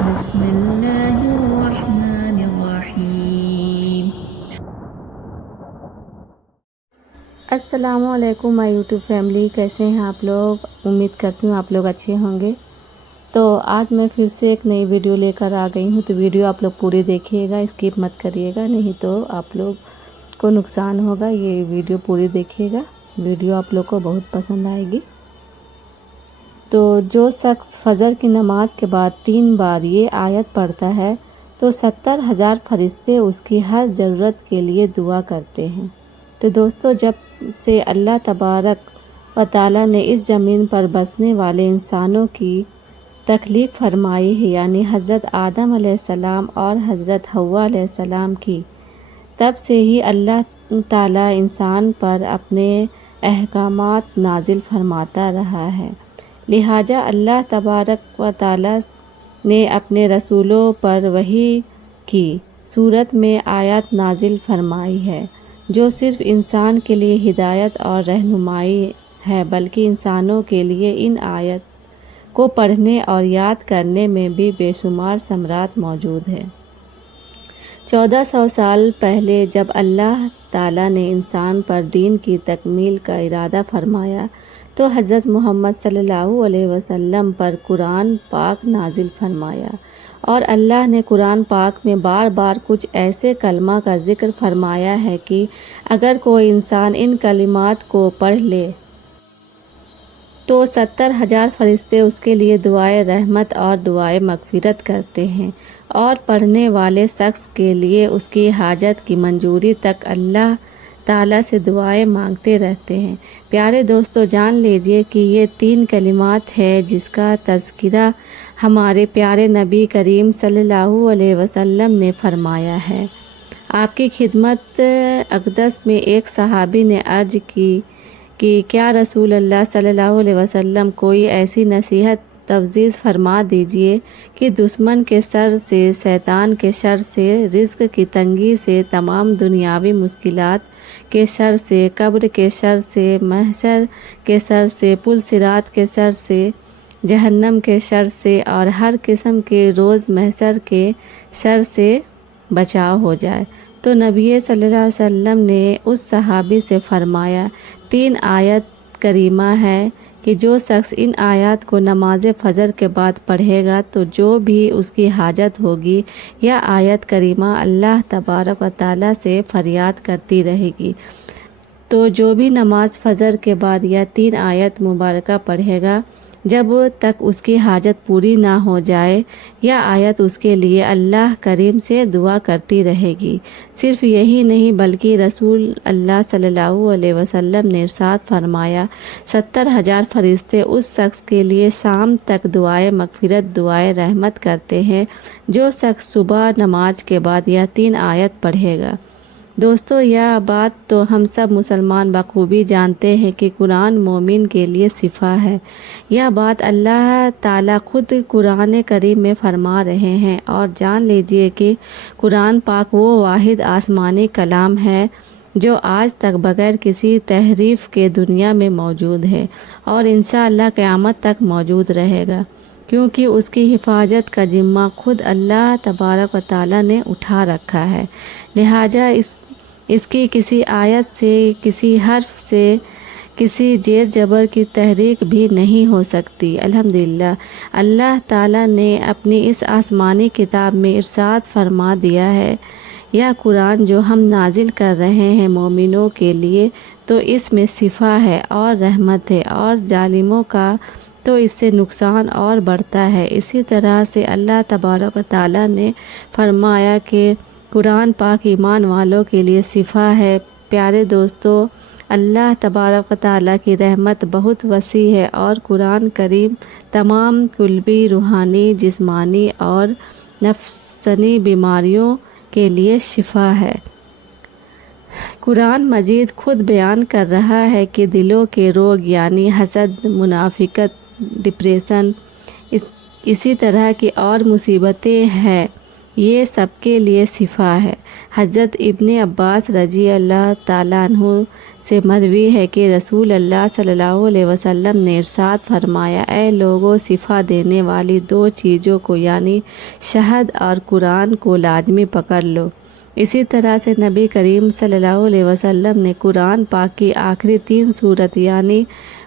بسم اللہ الرحمن الرحیم۔ السلام علیکم مائی یوٹیوب فیملی، کیسے ہیں آپ لوگ؟ امید کرتی ہوں آپ لوگ اچھے ہوں گے۔ تو آج میں پھر سے ایک نئی ویڈیو لے کر آ گئی ہوں، تو ویڈیو آپ لوگ پوری دیکھیے گا، اسکپ مت کریے گا، نہیں تو آپ لوگ کو نقصان ہوگا۔ یہ ویڈیو پوری دیکھیے گا، ویڈیو آپ لوگ کو بہت پسند آئے گی۔ تو جو شخص فجر کی نماز کے بعد 3 بار یہ آیت پڑھتا ہے تو 70,000 فرشتے اس کی ہر ضرورت کے لیے دعا کرتے ہیں۔ تو دوستو، جب سے اللہ تبارک و تعالیٰ نے اس زمین پر بسنے والے انسانوں کی تخلیق فرمائی ہے، یعنی حضرت آدم علیہ السلام اور حضرت حوا علیہ السلام کی، تب سے ہی اللہ تعالیٰ انسان پر اپنے احکامات نازل فرماتا رہا ہے۔ لہٰذا اللہ تبارک و تعالیٰ نے اپنے رسولوں پر وحی کی صورت میں آیات نازل فرمائی ہے، جو صرف انسان کے لیے ہدایت اور رہنمائی ہے، بلکہ انسانوں کے لیے ان آیات کو پڑھنے اور یاد کرنے میں بھی بے شمار ثمرات موجود ہیں۔ 1400 سال پہلے جب اللہ تعالیٰ نے انسان پر دین کی تکمیل کا ارادہ فرمایا تو حضرت محمد صلی اللہ علیہ وسلم پر قرآن پاک نازل فرمایا، اور اللہ نے قرآن پاک میں بار بار کچھ ایسے کلمہ کا ذکر فرمایا ہے کہ اگر کوئی انسان ان کلمات کو پڑھ لے تو 70,000 فرشتے اس کے لیے دعائے رحمت اور دعائے مغفرت کرتے ہیں، اور پڑھنے والے شخص کے لیے اس کی حاجت کی منظوری تک اللہ تعالیٰ سے دعائیں مانگتے رہتے ہیں۔ پیارے دوستو، جان لیجئے کہ یہ 3 کلمات ہیں جس کا تذکرہ ہمارے پیارے نبی کریم صلی اللہ علیہ وسلم نے فرمایا ہے۔ آپ کی خدمت اقدس میں ایک صحابی نے عرض کی کہ کیا رسول اللہ صلی اللہ علیہ وسلم کوئی ایسی نصیحت تفویض فرما دیجئے کہ دشمن کے شر سے، شیطان کے شر سے، رزق کی تنگی سے، تمام دنیاوی مشکلات کے شر سے، قبر کے شر سے، محشر کے شر سے، پل صراط کے شر سے، جہنم کے شر سے اور ہر قسم کے روز محشر کے شر سے بچاؤ ہو جائے۔ تو نبی صلی اللہ علیہ وسلم نے اس صحابی سے فرمایا، 3 آیت کریمہ ہے کہ جو شخص ان آیات کو نماز فجر کے بعد پڑھے گا تو جو بھی اس کی حاجت ہوگی، یہ آیت کریمہ اللہ تبارک و تعالیٰ سے فریاد کرتی رہے گی۔ تو جو بھی نماز فجر کے بعد یہ 3 آیت مبارکہ پڑھے گا، جب تک اس کی حاجت پوری نہ ہو جائے، یہ آیت اس کے لیے اللہ کریم سے دعا کرتی رہے گی۔ صرف یہی نہیں بلکہ رسول اللہ صلی اللہ علیہ وسلم نے ارشاد فرمایا، 70,000 فرشتے اس شخص کے لیے شام تک دعائے مغفرت، دعائے رحمت کرتے ہیں جو شخص صبح نماز کے بعد یہ 3 آیت پڑھے گا۔ دوستو، یہ بات تو ہم سب مسلمان بخوبی جانتے ہیں کہ قرآن مومن کے لیے شفا ہے۔ یہ بات اللہ تعالیٰ خود قرآن کریم میں فرما رہے ہیں، اور جان لیجئے کہ قرآن پاک وہ واحد آسمانی کلام ہے جو آج تک بغیر کسی تحریف کے دنیا میں موجود ہے، اور انشاءاللہ قیامت تک موجود رہے گا، کیونکہ اس کی حفاظت کا ذمہ خود اللہ تبارک و تعالیٰ نے اٹھا رکھا ہے۔ لہٰذا اس کی کسی آیت سے، کسی حرف سے، کسی زیر زبر کی تحریک بھی نہیں ہو سکتی۔ الحمدللہ، اللہ تعالیٰ نے اپنی اس آسمانی کتاب میں ارشاد فرما دیا ہے، یہ قرآن جو ہم نازل کر رہے ہیں مومنوں کے لیے، تو اس میں شفا ہے اور رحمت ہے، اور ظالموں کا تو اس سے نقصان اور بڑھتا ہے۔ اسی طرح سے اللہ تبارک و تعالیٰ نے فرمایا کہ قرآن پاک ایمان والوں کے لیے شفا ہے۔ پیارے دوستو، اللہ تبارک و تعالیٰ کی رحمت بہت وسیع ہے، اور قرآن کریم تمام قلبی، روحانی، جسمانی اور نفسانی بیماریوں کے لیے شفا ہے۔ قرآن مجید خود بیان کر رہا ہے کہ دلوں کے روگ یعنی حسد، منافقت، ڈپریشن، اسی طرح کی اور مصیبتیں ہیں یہ سب کے لیے شفا ہے۔ حضرت ابن عباس رضی اللہ تعالیٰ عنہ سے مروی ہے کہ رسول اللہ صلی اللہ علیہ وسلم نے ارشاد فرمایا، اے لوگوں، شفا دینے والی دو چیزوں کو یعنی شہد اور قرآن کو لازمی پکڑ لو۔ اسی طرح سے نبی کریم صلی اللہ علیہ وسلم نے قرآن پاک کی آخری 3 سورت یعنی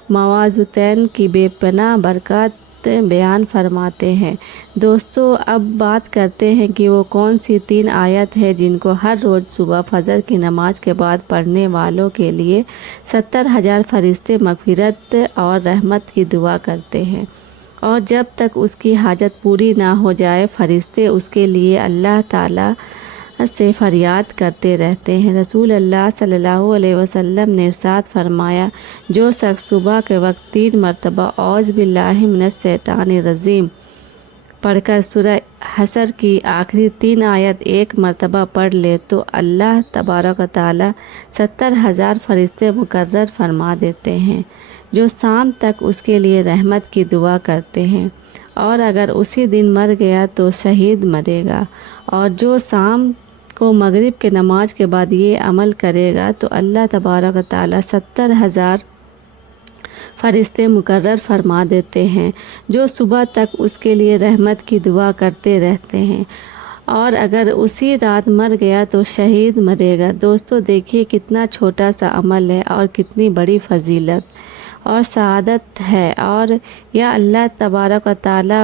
معوذتین کی بے پناہ برکات بیان فرماتے ہیں۔ دوستو، اب بات کرتے ہیں کہ وہ کون سی 3 آیت ہے جن کو ہر روز صبح فجر کی نماز کے بعد پڑھنے والوں کے لیے 70,000 فرشتے مغفرت اور رحمت کی دعا کرتے ہیں، اور جب تک اس کی حاجت پوری نہ ہو جائے فرشتے اس کے لیے اللہ تعالیٰ سے فریاد کرتے رہتے ہیں۔ رسول اللہ صلی اللہ علیہ وسلم نے ارشاد فرمایا، جو شخص صبح کے وقت 3 مرتبہ اعوذ باللہ من الشیطان الرجیم پڑھ کر سورہ حشر کی آخری 3 آیت 1 مرتبہ پڑھ لے تو اللہ تبارک و تعالی 70,000 فرشتے مقرر فرما دیتے ہیں، جو شام تک اس کے لیے رحمت کی دعا کرتے ہیں، اور اگر اسی دن مر گیا تو شہید مرے گا، اور جو شام کو مغرب کے نماز کے بعد یہ عمل کرے گا تو اللہ تبارک و تعالی 70,000 فرشتے مقرر فرما دیتے ہیں، جو صبح تک اس کے لیے رحمت کی دعا کرتے رہتے ہیں، اور اگر اسی رات مر گیا تو شہید مرے گا۔ دوستو، دیکھیے کتنا چھوٹا سا عمل ہے اور کتنی بڑی فضیلت اور سعادت ہے، اور یا اللہ تبارک و تعالی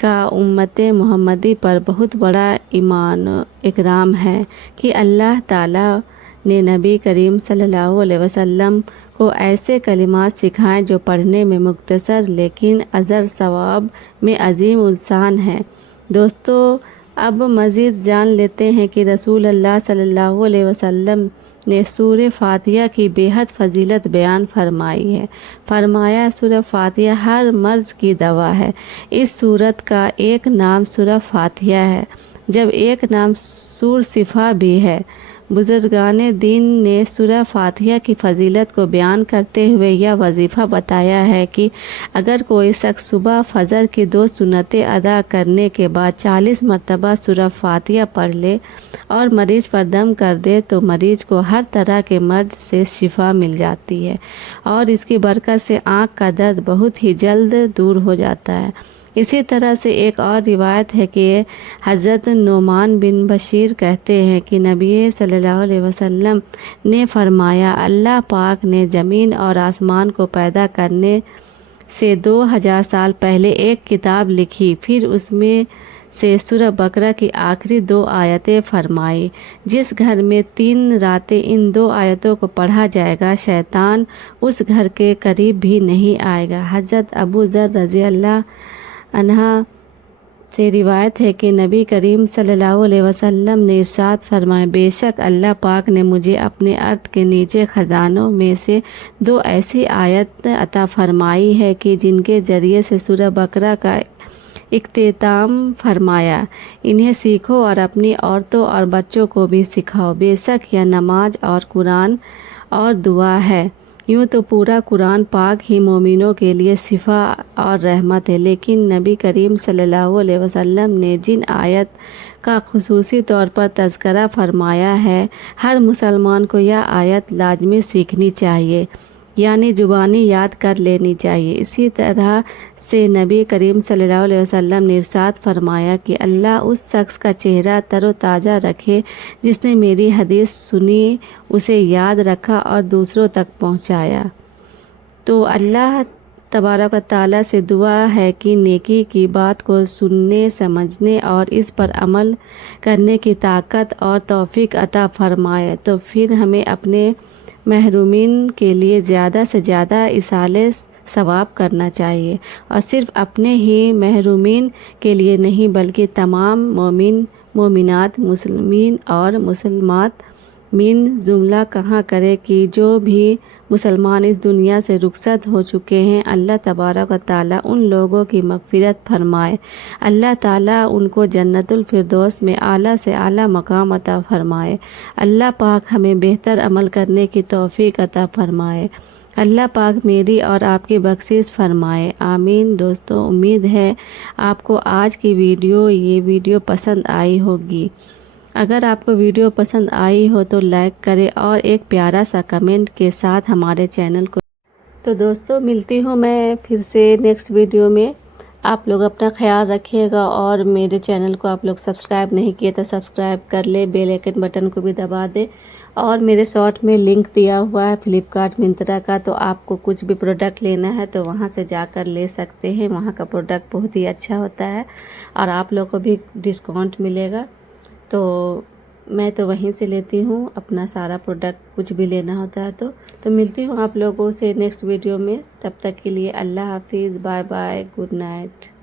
کا امت محمدی پر بہت بڑا ایمان اکرام ہے کہ اللہ تعالیٰ نے نبی کریم صلی اللہ علیہ وسلم کو ایسے کلمات سکھائیں جو پڑھنے میں مختصر لیکن اجر ثواب میں عظیم الشان ہیں۔ دوستو، اب مزید جان لیتے ہیں کہ رسول اللہ صلی اللہ علیہ وسلم نے سورہ فاتحہ کی بے حد فضیلت بیان فرمائی ہے۔ فرمایا، سورہ فاتحہ ہر مرض کی دوا ہے۔ اس سورت کا ایک نام سورہ فاتحہ ہے، جب ایک نام سور شفا بھی ہے۔ بزرگان دین نے سورہ فاتحہ کی فضیلت کو بیان کرتے ہوئے یہ وظیفہ بتایا ہے کہ اگر کوئی شخص صبح فجر کی 2 سنتیں ادا کرنے کے بعد 40 مرتبہ سورہ فاتحہ پڑھ لے اور مریض پر دم کر دے تو مریض کو ہر طرح کے مرض سے شفا مل جاتی ہے، اور اس کی برکت سے آنکھ کا درد بہت ہی جلد دور ہو جاتا ہے۔ اسی طرح سے ایک اور روایت ہے کہ حضرت نعمان بن بشیر کہتے ہیں کہ نبی صلی اللہ علیہ وسلم نے فرمایا، اللہ پاک نے زمین اور آسمان کو پیدا کرنے سے 2000 سال پہلے ایک کتاب لکھی، پھر اس میں سے سورہ بقرہ کی آخری 2 آیتیں فرمائی۔ جس گھر میں 3 راتیں ان 2 آیتوں کو پڑھا جائے گا شیطان اس گھر کے قریب بھی نہیں آئے گا۔ حضرت ابو ذر رضی اللہ عنہ سے روایت ہے کہ نبی کریم صلی اللہ علیہ وسلم نے ارشاد فرمایا، بے شک اللہ پاک نے مجھے اپنے ارض کے نیچے خزانوں میں سے 2 ایسی آیت عطا فرمائی ہے کہ جن کے ذریعے سے سورہ بقرہ کا اختتام فرمایا، انہیں سیکھو اور اپنی عورتوں اور بچوں کو بھی سکھاؤ، بے شک یہ نماز اور قرآن اور دعا ہے۔ یوں تو پورا قرآن پاک ہی مومنوں کے لیے شفا اور رحمت ہے، لیکن نبی کریم صلی اللہ علیہ وسلم نے جن آیت کا خصوصی طور پر تذکرہ فرمایا ہے، ہر مسلمان کو یہ آیت لازمی سیکھنی چاہیے، یعنی زبانی یاد کر لینی چاہیے۔ اسی طرح سے نبی کریم صلی اللہ علیہ وسلم نے ارشاد فرمایا کہ اللہ اس شخص کا چہرہ تر و تازہ رکھے جس نے میری حدیث سنی، اسے یاد رکھا اور دوسروں تک پہنچایا۔ تو اللہ تبارک و تعالیٰ سے دعا ہے کہ نیکی کی بات کو سننے، سمجھنے اور اس پر عمل کرنے کی طاقت اور توفیق عطا فرمائے، تو پھر ہمیں اپنے محرومین کے لیے زیادہ سے زیادہ ایصال ثواب کرنا چاہیے، اور صرف اپنے ہی محرومین کے لیے نہیں بلکہ تمام مومن، مومنات، مسلمین اور مسلمات من جملہ کہا کرے کہ جو بھی مسلمان اس دنیا سے رخصت ہو چکے ہیں، اللہ تبارک و تعالیٰ ان لوگوں کی مغفرت فرمائے، اللہ تعالیٰ ان کو جنت الفردوس میں اعلیٰ سے اعلیٰ مقام عطا فرمائے، اللہ پاک ہمیں بہتر عمل کرنے کی توفیق عطا فرمائے، اللہ پاک میری اور آپ کی بخشش فرمائے، آمین۔ دوستوں امید ہے آپ کو آج کی یہ ویڈیو پسند آئی ہوگی۔ اگر آپ کو ویڈیو پسند آئی ہو تو لائک کریں اور ایک پیارا سا کمنٹ کے ساتھ ہمارے چینل کو۔ تو دوستوں ملتی ہوں میں پھر سے نیکسٹ ویڈیو میں۔ آپ لوگ اپنا خیال رکھیے گا اور میرے چینل کو آپ لوگ سبسکرائب نہیں کیے تو سبسکرائب کر لے، بیل آئکن بٹن کو بھی دبا دے، اور میرے شارٹ میں لنک دیا ہوا ہے فلپکارٹ منترا کا، تو آپ کو کچھ بھی پروڈکٹ لینا ہے تو وہاں سے جا کر لے سکتے ہیں۔ وہاں کا پروڈکٹ بہت ہی اچھا ہوتا ہے اور آپ لوگ کو بھی ڈسکاؤنٹ ملے گا۔ تو میں تو وہیں سے لیتی ہوں اپنا سارا پروڈکٹ، کچھ بھی لینا ہوتا ہے تو ملتی ہوں آپ لوگوں سے نیکسٹ ویڈیو میں۔ تب تک کے لیے اللہ حافظ، بائے بائے، گڈ نائٹ۔